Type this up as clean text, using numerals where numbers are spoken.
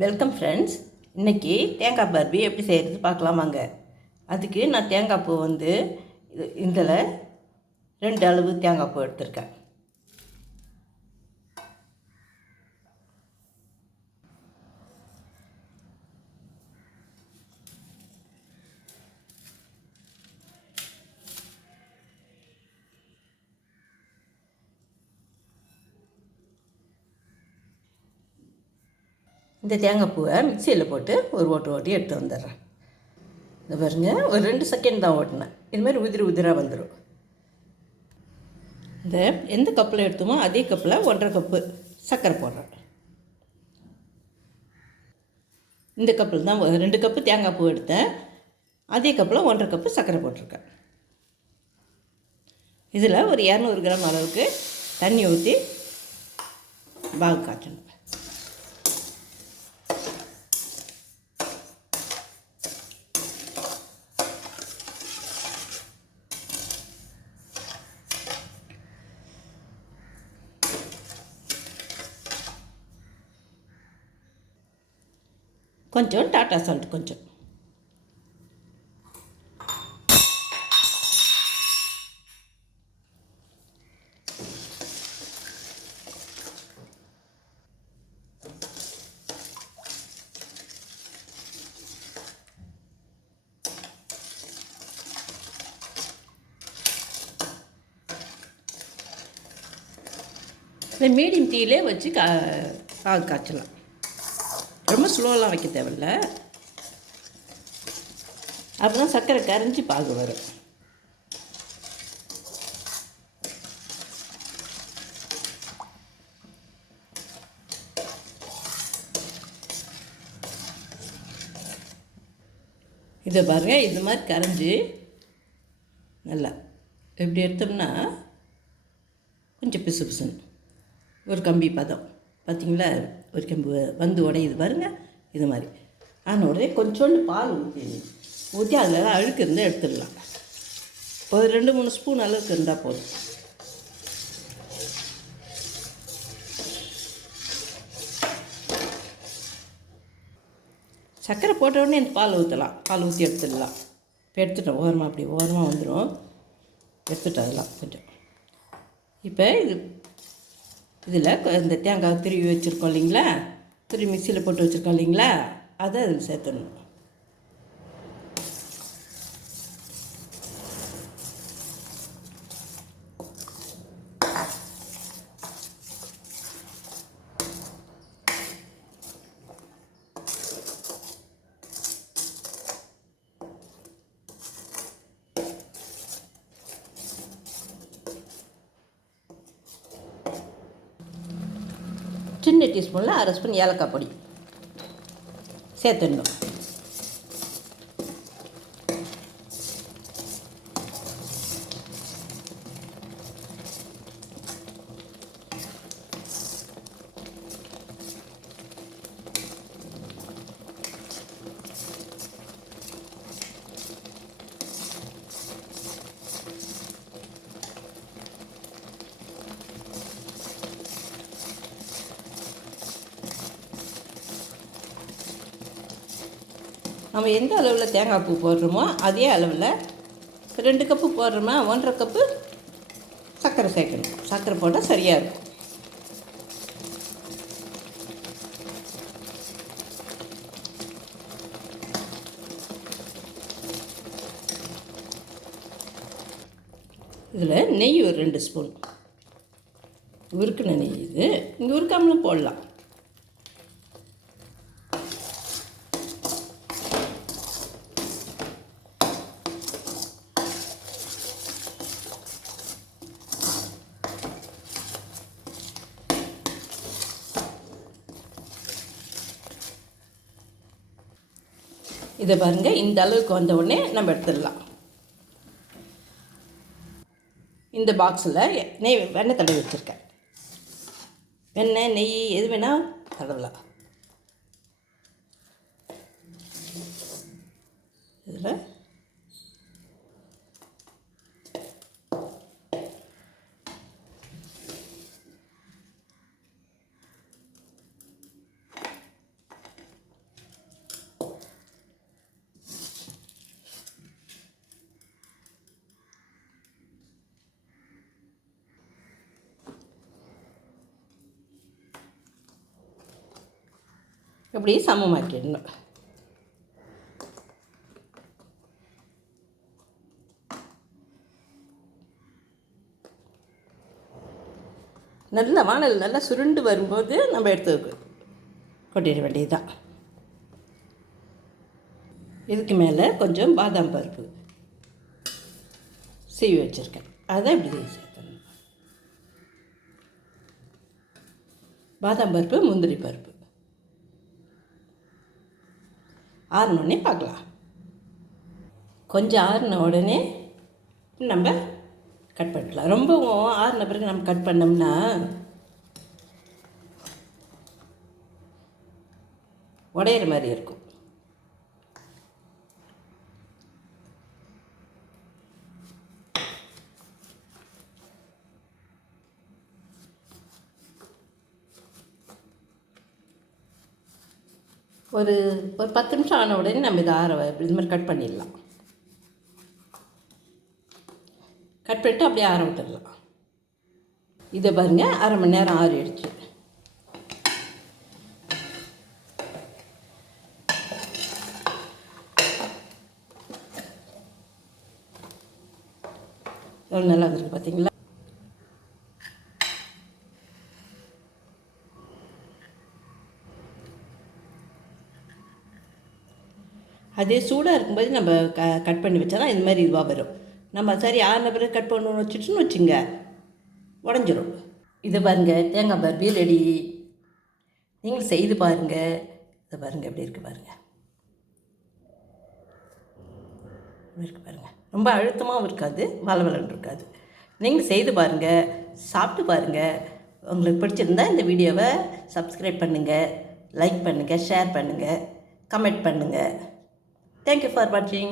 Welcome friends. இன்றைக்கி தேங்காய் பர்பி எப்படி செய்கிறது பார்க்கலாம் வாங்க. அதுக்கு நான் தேங்காய் பூ இதில் 2 அளவு தேங்காய் பூ எடுத்திருக்கேன். இந்த தேங்காய் பூவை மிக்சியில் போட்டு ஒரு ஓட்டி எடுத்து வந்துடுறேன். இந்த பாருங்க, ஒரு 2 செகண்ட் தான் ஓட்டினேன். இதுமாதிரி உதிராக வந்துடும். இந்த எந்த கப்பில் எடுத்தோமோ அதே கப்பில் 1.5 கப்பு சர்க்கரை போடுறேன். இந்த கப்பில் தான் 2 கப்பு தேங்காய் பூ எடுத்தேன். அதே கப்பில் 1.5 கப்பு சர்க்கரை போட்டிருக்கேன். இதில் ஒரு 200 கிராம் அளவுக்கு தண்ணி ஊற்றி பாகு காய்ச்சணும். கொஞ்சம் டாட்டா சால்ட் கொஞ்சம். இதை மீடியம் தீயிலே வச்சு பாகு காய்ச்சலாம். ரொம்ப ஸ்லோலாம் வைக்க தேவையில்ல. அப்போ தான் சர்க்கரை கரைஞ்சி பாகு வரும். இதை பாருங்கள், இது மாதிரி கரைஞ்சி நல்லா இப்படி எடுத்தோம்னா கொஞ்சம் பிசு பிசுன்னு ஒரு கம்பி பதம். பார்த்திங்களா, ஒரு கம்பு உடையுது பாருங்கள். இது மாதிரி ஆனால் உடனே கொஞ்சோண்டு பால் ஊற்றி அதில் அழுக்கு இருந்தால் எடுத்துடலாம். ஒரு 2-3 ஸ்பூன் அளவுக்கு இருந்தால் போதும். சர்க்கரை போட்ட உடனே இந்த பால் ஊற்றலாம். பால் ஊற்றி எடுத்துடலாம். இப்போ எடுத்துட்டோம். ஓரமாக வந்துடும். எடுத்துட்டோம் அதெல்லாம் கொஞ்சம். இப்போ இதில் இந்த தேங்காய் துருவி வச்சுருக்கோம் இல்லைங்களா, துருவி மிக்சியில் போட்டு வச்சுருக்கோம் இல்லைங்களா, அதை அதில் சேர்த்துடணும். சின்ன டீஸ்பூனில் 1/2 ஸ்பூன் ஏலக்காய் பொடி சேர்த்துடணும். நம்ம எந்த அளவில் தேங்காய் பூ போடுறோமோ அதே அளவில் 2 கப்பு போடுறோமா 1.5 கப்பு சர்க்கரை சேர்க்கணும். சர்க்கரை போட்டால் சரியாக இருக்கும். இதில் நெய் ஒரு 2 ஸ்பூன். உருக்கின நெய் இது. இங்கே உருக்காமலும் போடலாம். இதை பாருங்கள், இந்த அளவுக்கு வந்த உடனே நம்ம எடுத்துடலாம். இந்த பாக்ஸில் வெண்ணெய் தடவி வச்சுருக்கேன். வெண்ணெய் நெய் எது வேணால் தடவலாம். இதில் இப்படி சமமாக்கிடணும். நல்ல வானல் நல்லா சுருண்டு வரும்போது நம்ம எடுத்து கொட்டிட வேண்டியதுதான். இதுக்கு மேலே கொஞ்சம் பாதாம் பருப்பு சீவி வச்சுருக்கேன், அதை இப்படி சேர்த்துடணும். பாதாம் பருப்பு, முந்திரி பருப்பு ஆறினோடனே பார்க்கலாம். கொஞ்சம் ஆறின உடனே நம்ம கட் பண்ணிக்கலாம். ரொம்பவும் ஆறின பிறகு நம்ம கட் பண்ணோம்னா உடையிற மாதிரி இருக்கும். ஒரு 10 நிமிஷம் ஆன உடனே நம்ம இதை இது மாதிரி கட் பண்ணிடலாம். கட் பண்ணிவிட்டு அப்படியே ஆற விட்டுடலாம். இதை பாருங்கள், அரை மணி நேரம் ஆறிடுச்சு. எவ்வளோ நல்லா இருக்குது பார்த்தீங்களா? அதே சூடாக இருக்கும்போது நம்ம கட் பண்ணி வச்சா தான் இந்த மாதிரி இதுவாக வரும். நம்ம சரி ஆறின பிறகு கட் பண்ணணும்னு வச்சுட்டுன்னு வச்சுங்க, உடஞ்சிரும். இதை பாருங்கள், தேங்காய் பர்பி ரெடி. நீங்கள் செய்து பாருங்கள். இதை பாருங்கள் எப்படி இருக்குது பாருங்கள், இருக்குது பாருங்கள். ரொம்ப அழுத்தமாகவும் இருக்காது, வளவலன்னு இருக்காது. நீங்கள் செய்து பாருங்கள், சாப்பிட்டு பாருங்கள். உங்களுக்கு பிடிச்சிருந்தா இந்த வீடியோவை சப்ஸ்கிரைப் பண்ணுங்கள், லைக் பண்ணுங்கள், ஷேர் பண்ணுங்கள், கமெண்ட் பண்ணுங்கள். Thank you for watching.